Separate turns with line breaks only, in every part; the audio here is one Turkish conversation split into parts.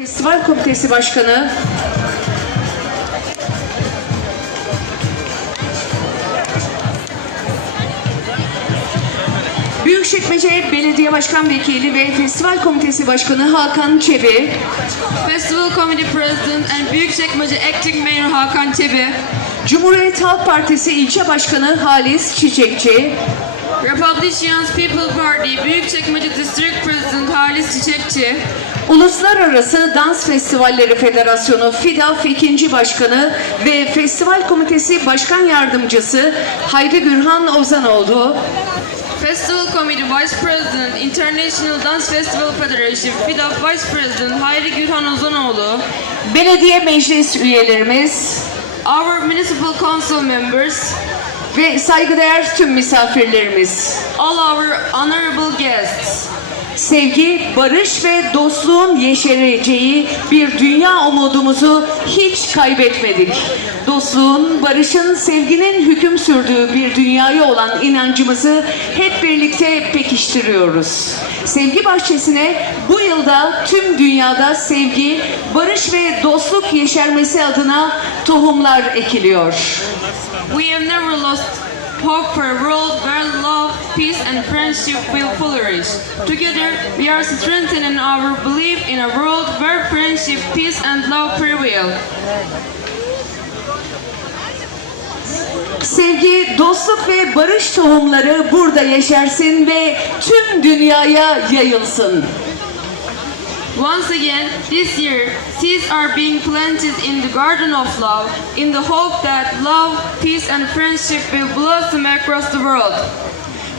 Festival Komitesi Başkanı. Büyükçekmece Belediye Başkan Vekili ve Festival Komitesi Başkanı Hakan Çebi,
Festival Committee President and Büyükçekmece Acting Mayor Hakan Çebi,
Cumhuriyet Halk Partisi İlçe Başkanı Halis Çiçekçi,
Republicans People Party Büyükçekmece District President Halis Çiçekçi,
Uluslararası Dans Festivalleri Federasyonu FİDAF 2. Başkanı ve Festival Komitesi Başkan Yardımcısı Hayri Gürhan Ozanoğlu,
Festival Committee Vice President International Dance Festival Federation FIDAF Vice President Hayri Gürhan Ozanoğlu,
belediye meclis üyelerimiz
our municipal council members,
ve saygıdeğer tüm misafirlerimiz.
all our honorable guests.
Sevgi, barış ve dostluğun yeşereceği bir dünya umudumuzu hiç kaybetmedik. Dostluğun, barışın, sevginin hüküm sürdüğü bir dünyaya olan inancımızı hep birlikte pekiştiriyoruz. Sevgi bahçesine bu yılda tüm dünyada sevgi, barış ve dostluk yeşermesi adına tohumlar ekiliyor.
We have never lost hope for a world where love, peace, and friendship will flourish. Together, we are strengthening our belief in a world where friendship, peace, and love prevail.
Sevgi, dostluk ve barış tohumları burada yeşersin ve tüm dünyaya yayılsın.
Once again, this year, seeds are being planted in the garden of love in the hope that love, peace, and friendship will blossom across the world.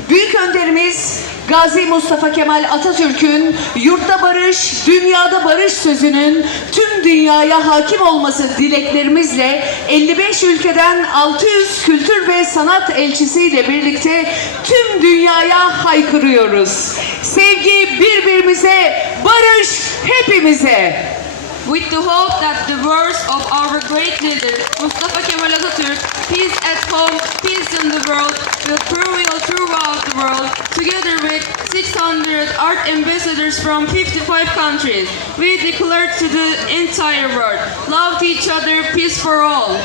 Büyük önderimiz Gazi Mustafa Kemal Atatürk'ün yurtta barış, dünyada barış sözünün tüm dünyaya hakim olması dileklerimizle 55 ülkeden 600 kültür ve sanat elçisiyle birlikte tüm dünyaya haykırıyoruz. Sevgi birbirimize, barış hepimize.
With the hope that the words of our great leader, Mustafa Kemal Atatürk, peace at home, peace in the world, will prevail throughout the world, together with 600 art ambassadors from 55 countries, we declare to the entire world, love each other, peace for all.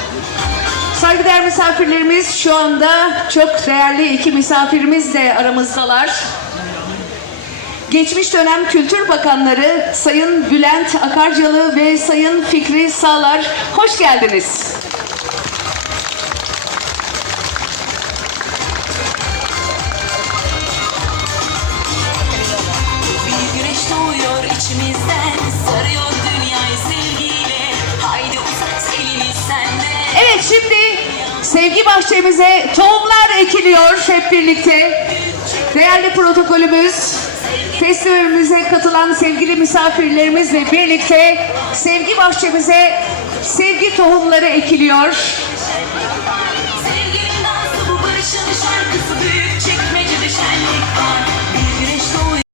Saygıdeğer misafirlerimiz şu anda çok değerli iki misafirimiz de aramızdalar. Geçmiş dönem Kültür Bakanları Sayın Bülent Akarcalı ve Sayın Fikri Sağlar hoş geldiniz. Sevgi bahçemize tohumlar ekiliyor hep birlikte. Değerli protokolümüz, festivalimize katılan sevgili misafirlerimizle birlikte sevgi bahçemize sevgi tohumları ekiliyor.